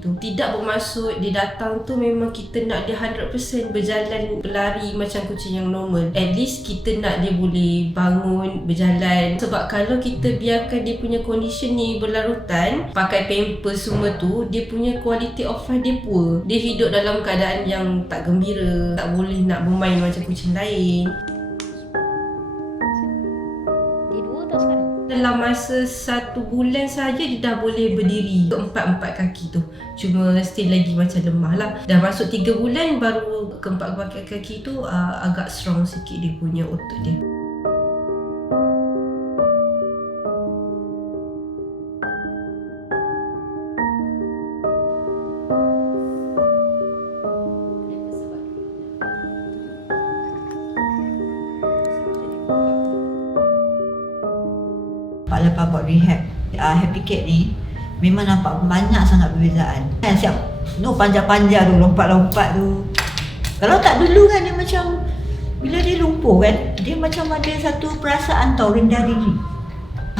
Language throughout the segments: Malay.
Tidak bermaksud dia datang tu memang kita nak dia 100% berjalan, berlari macam kucing yang normal. At least kita nak dia boleh bangun, berjalan. Sebab kalau kita biarkan dia punya condition ni berlarutan, pakai pampers semua tu, dia punya quality of life dia poor. Dia hidup dalam keadaan yang tak gembira, tak boleh nak bermain macam kucing lain. Dalam masa 1 bulan saja dia dah boleh berdiri keempat-empat kaki tu. Cuma still lagi macam lemah lah. Dah masuk 3 bulan baru keempat-empat kaki tu agak strong sikit dia punya otot dia. Lepas buat rehab Happy Cat ni memang nampak banyak sangat perbezaan. Siap panjang-panjang tu, lompat-lompat tu. Kalau tak dulu kan dia macam, bila dia lumpuh kan, dia macam ada satu perasaan tau, rendah diri.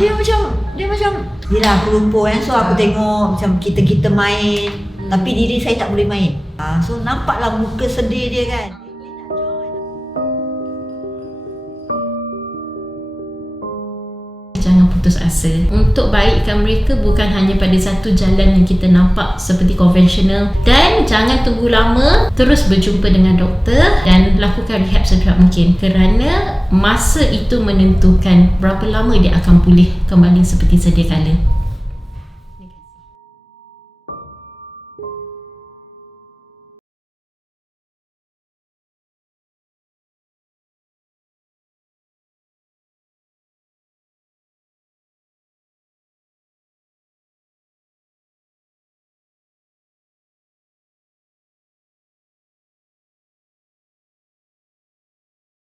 Dia macam yelah aku lumpuh kan, so aku tengok macam kita main, tapi diri saya tak boleh main. So nampaklah muka sedih dia kan. Jangan putus asa. Untuk baikkan mereka bukan hanya pada satu jalan yang kita nampak seperti konvensional, dan jangan tunggu lama, terus berjumpa dengan doktor dan lakukan rehab secepat mungkin, kerana masa itu menentukan berapa lama dia akan pulih kembali seperti sedia kala.